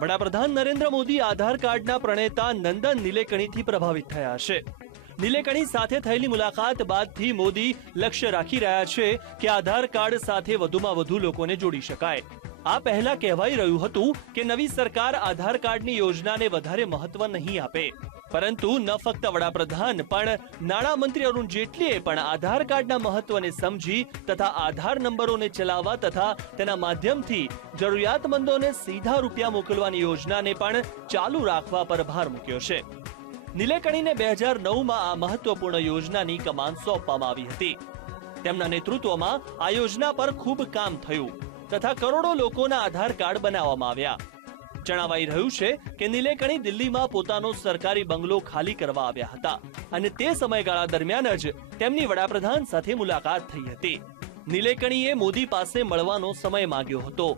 વડાપ્રધાન નરેન્દ્ર મોદી આધાર કાર્ડના પ્રણેતા નંદન નિલેકણીથી પ્રભાવિત થયા છે. નિલેકણી સાથે થયેલી મુલાકાત બાદથી મોદી લક્ષ્ય રાખી રહ્યા છે કે આધાર કાર્ડ સાથે વધુમાં વધુ લોકોને જોડી શકાય. આ પહેલા કહેવાઈ રહ્યું હતું કે નવી સરકાર આધાર કાર્ડની યોજનાને વધારે મહત્વ નહીં આપે. પરંતુ ન ફક્ત વડાપ્રધાન, પણ નાણામંત્રી અરુણ જેટલીએ પણ આધાર કાર્ડના મહત્વને સમજી તથા આધાર નંબરોને ચલાવવા તથા તેના માધ્યમથી જરૂરિયાતમંદોને સીધા રૂપિયા મોકલવાની યોજનાને પણ ચાલુ રાખવા પર ભાર મૂક્યો છે. નિલેકણીને બે હજાર નવમાં આ મહત્વપૂર્ણ યોજનાની કમાન સોંપવામાં આવી હતી. તેમના નેતૃત્વમાં આ યોજના પર ખૂબ કામ થયું તથા કરોડો લોકોના આધાર કાર્ડ બનાવવામાં આવ્યા. જણાવાઈ રહ્યું છે કે નીલેકણી દિલ્હીમાં પોતાનો સરકારી બંગલો ખાલી કરવા આવ્યા હતા અને તે સમયગાળા દરમિયાન જ તેમની વડાપ્રધાન સાથે મુલાકાત થઈ હતી. નીલેકણીએ મોદી પાસે મળવાનો સમય માંગ્યો હતો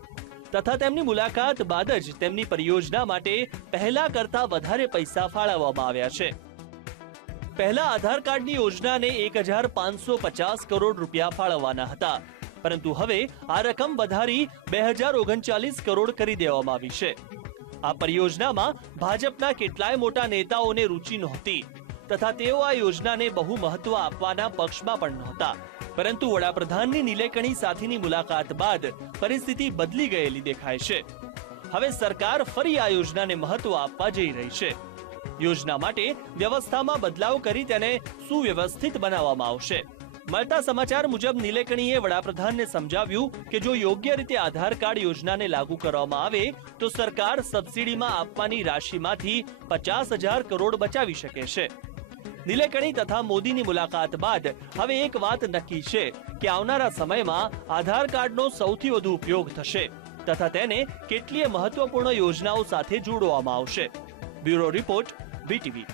તથા તેમની મુલાકાત બાદ જ તેમની પરિયોજના માટે પહેલા કરતા વધારે પૈસા ફાળવવામાં આવ્યા છે. પહેલા આધાર કાર્ડની યોજનાને એક હજાર પાંચસો પચાસ કરોડ રૂપિયા ફાળવવાના હતા, પરંતુ હવે આ રકમ વધારી બે હજાર ઓગણચાલીસ કરોડ કરી દેવામાં આવી છે. આ પરિયોજનામાં ભાજપના કેટલાય મોટા નેતાઓને રુચિ નહોતી તથા તેઓ આ યોજનાને બહુ મહત્વ આપવાના પક્ષમાં પણ નહોતા. પરંતુ વડાપ્રધાનની નિલેકણી સાથેની મુલાકાત બાદ પરિસ્થિતિ બદલી ગયેલી દેખાય છે. હવે સરકાર ફરી આ યોજનાને મહત્વ આપવા જઈ રહી છે. યોજના માટે વ્યવસ્થામાં બદલાવ કરી તેને સુવ્યવસ્થિત બનાવવામાં આવશે. મળતા સમાચાર મુજબ નિલેકણીએ વડાપ્રધાનને સમજાવ્યું કે જો યોગ્ય રીતે આધાર કાર્ડ યોજનાને લાગુ કરવામાં આવે, તો સરકાર સબસિડીમાં આપવાની રાશિમાંથી પચાસ હજાર કરોડ બચાવી શકે છે. નિલેકણી તથા મોદીની મુલાકાત બાદ હવે એક વાત નક્કી છે કે આવનારા સમયમાં આધાર કાર્ડનો સૌથી વધુ ઉપયોગ થશે તથા તેને કેટલીય મહત્વપૂર્ણ યોજનાઓ સાથે જોડવામાં આવશે. Bureau report BTV